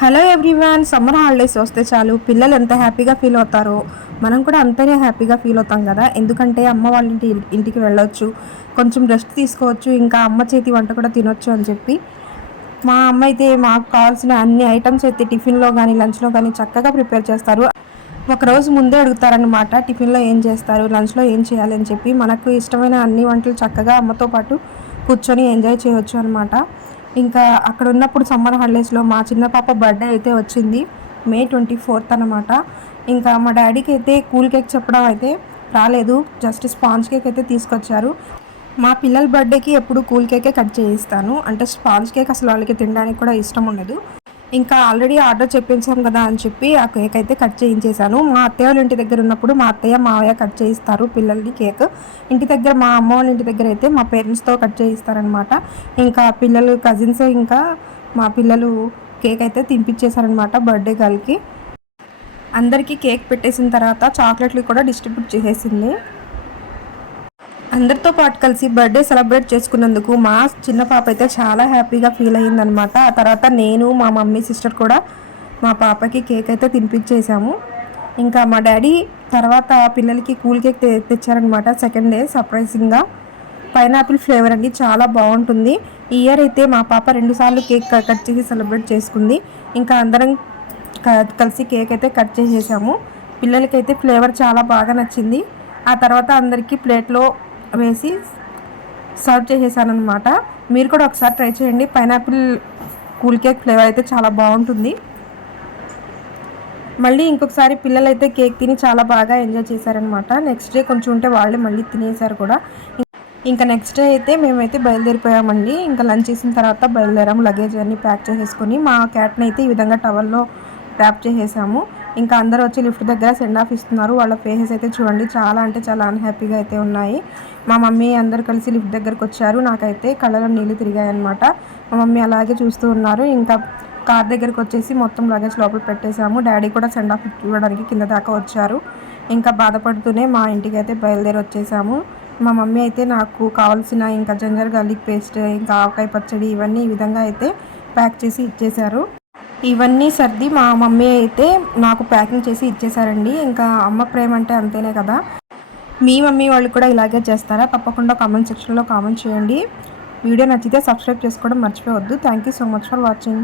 Hello everyone summer holidays వస్తే చాలు. పిల్లలు ఎంత హ్యాపీగా ఫీల్ అవుతారో మనం కూడా అంతనే హ్యాపీగా ఫీల్ అవుతాం కదా. ఎందుకంటే అమ్మ వాళ్ళ ఇంటి ఇంటికి వెళ్ళొచ్చు కొంచెం రెస్ట్ తీసుకోవచ్చు ఇంకా అమ్మ చేతి వంట కూడా తినొచ్చు అని చెప్పి. మా అమ్మ అయితే మాకు కావాల్సిన అన్ని ఐటమ్స్ అయితే టిఫిన్లో కానీ లంచ్లో కానీ చక్కగా ప్రిపేర్ చేస్తారు. ఒకరోజు ముందే అడుగుతారనమాట టిఫిన్లో ఏం చేస్తారు లంచ్లో ఏం చేయాలి అని చెప్పి. మనకు ఇష్టమైన అన్ని వంటలు చక్కగా అమ్మతో పాటు కూర్చొని ఎంజాయ్ చేయొచ్చు అనమాట ఇంకా అక్కడ ఉన్నప్పుడు సమ్మర్ హాలిడేస్లో మా చిన్న పాప బర్త్డే అయితే వచ్చింది మే ట్వంటీ ఫోర్త్ అనమాట ఇంకా మా డాడీకి అయితే కూల్ కేక్ చెప్పడం అయితే రాలేదు జస్ట్ స్పాంజ్ కేక్ అయితే తీసుకొచ్చారు. మా పిల్లల బర్త్డేకి ఎప్పుడు కూల్ కేకే కట్ చేయిస్తాను. అంటే స్పాంజ్ కేక్ అసలు వాళ్ళకి తినడానికి కూడా ఇష్టం ఉండదు. ఇంకా ఆల్రెడీ ఆర్డర్ చెప్పించాం కదా అని చెప్పి ఆ కేక్ అయితే కట్ చేయించేశాను. మా అత్తయ్య వాళ్ళ ఇంటి దగ్గర ఉన్నప్పుడు మా అత్తయ్య మావయ్య కట్ చేయిస్తారు పిల్లలకి కేక్. ఇంటి దగ్గర మా అమ్మ వాళ్ళ ఇంటి దగ్గర అయితే మా పేరెంట్స్తో కట్ చేయిస్తారనమాట ఇంకా పిల్లలు కజిన్స్ ఇంకా మా పిల్లలు కేక్ అయితే తినిపించేశారనమాట బర్త్డే గర్ల్కి అందరికీ కేక్ పెట్టేసిన తర్వాత చాక్లెట్లు కూడా డిస్ట్రిబ్యూట్ చేసేసింది. అందరితో పాటు కలిసి బర్త్డే సెలబ్రేట్ చేసుకున్నందుకు మా చిన్న పాప అయితే చాలా హ్యాపీగా ఫీల్ అయ్యిందనమాట ఆ తర్వాత నేను మా మమ్మీ సిస్టర్ కూడా మా పాపకి కేక్ అయితే తినిపించేసాము ఇంకా మా డాడీ తర్వాత పిల్లలకి కూల్ కేక్ తె తెచ్చారనమాట సెకండ్ డే. సర్ప్రైజింగ్గా పైనాపిల్ ఫ్లేవర్ అండి చాలా బాగుంటుంది. ఈ ఇయర్ అయితే మా పాప రెండుసార్లు కేక్ కట్ చేసి సెలబ్రేట్ చేసుకుంది. ఇంకా అందరం కలిసి కేక్ అయితే కట్ చేసేసాము. పిల్లలకైతే ఫ్లేవర్ చాలా బాగా నచ్చింది. ఆ తర్వాత అందరికీ ప్లేట్లో వేసి సర్వ్ చేసేసాను అనమాట మీరు కూడా ఒకసారి ట్రై చేయండి. పైనాపిల్ కూల్ కేక్ ఫ్లేవర్ అయితే చాలా బాగుంటుంది. మళ్ళీ ఇంకొకసారి పిల్లలు అయితే కేక్ తిని చాలా బాగా ఎంజాయ్ చేశారనమాట నెక్స్ట్ డే కొంచెం ఉంటే వాళ్ళే మళ్ళీ తినేసారు కూడా. ఇంకా నెక్స్ట్ డే అయితే మేమైతే బయలుదేరిపోయామండి. ఇంకా లంచ్ చేసిన తర్వాత బయలుదేరాము లగేజ్ అన్నీ ప్యాక్ చేసేసుకొని మా క్యాట్ని అయితే ఈ విధంగా టవల్లో ర్యాప్ చేసేసాము. ఇంకా అందరూ వచ్చి లిఫ్ట్ దగ్గర సెండ్ ఆఫ్ ఇస్తున్నారు. వాళ్ళ ఫేసెస్ అయితే చూడండి. చాలా అంటే చాలా అన్హ్యాపీగా అయితే ఉన్నాయి. మా మమ్మీ అందరు కలిసి లిఫ్ట్ దగ్గరకు వచ్చారు. నాకైతే కళ్ళలో నీళ్ళు తిరిగాయి అనమాట మా మమ్మీ అలాగే చూస్తూ ఉన్నారు. ఇంకా కార్ దగ్గరకు వచ్చేసి మొత్తం లగేజ్ లోపల పెట్టేశాము. డాడీ కూడా సెండ్ ఆఫ్ ఇవ్వడానికి కింద దాకా వచ్చారు. ఇంకా బాధపడుతూనే మా ఇంటికి అయితే బయలుదేరి వచ్చేసాము. మా మమ్మీ అయితే నాకు కావాల్సిన ఇంకా జంజర్ గార్లిక్ పేస్ట్ ఇంకా ఆవకాయ పచ్చడి ఇవన్నీ ఈ విధంగా అయితే ప్యాక్ చేసి ఇచ్చేశారు. ఇవన్నీ సర్ది మా మమ్మీ అయితే నాకు ప్యాకింగ్ చేసి ఇచ్చేసారండి. ఇంకా అమ్మ ప్రేమ అంటే అంతేనే కదా. మీ మమ్మీ వాళ్ళు కూడా ఇలాగే చేస్తారా? తప్పకుండా కామెంట్ సెక్షన్లో కామెంట్ చేయండి. వీడియో నచ్చితే సబ్స్క్రైబ్ చేసుకోవడం మర్చిపోవద్దు. Thank you so much for watching